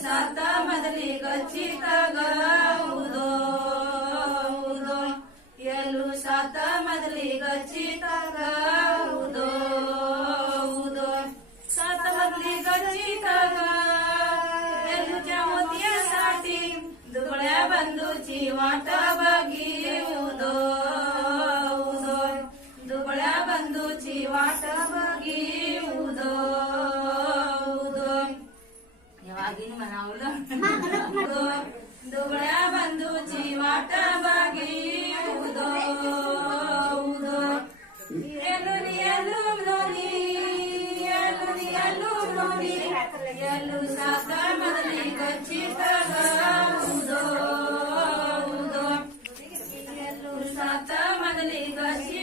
सात मजली गच्चीत ग उदो उदो येलू सात मजली गच्चीत ग उदो उदो सात मजली गच्चीत ग येलूच्या मोत्यासाठी दुबळ्या बंधूची वाट बघी उदो उदो दुबळ्या बंधूची वाट बघी उदो उदो या वाघीने म्हणावलं दुबळ्या बंधूची वाट बघी उदो उदो येलून येलून लोणी येलून येलून लोणी येलू सात मजली गच्चीत ग उदो उदो येलू सात मजली गच्चीत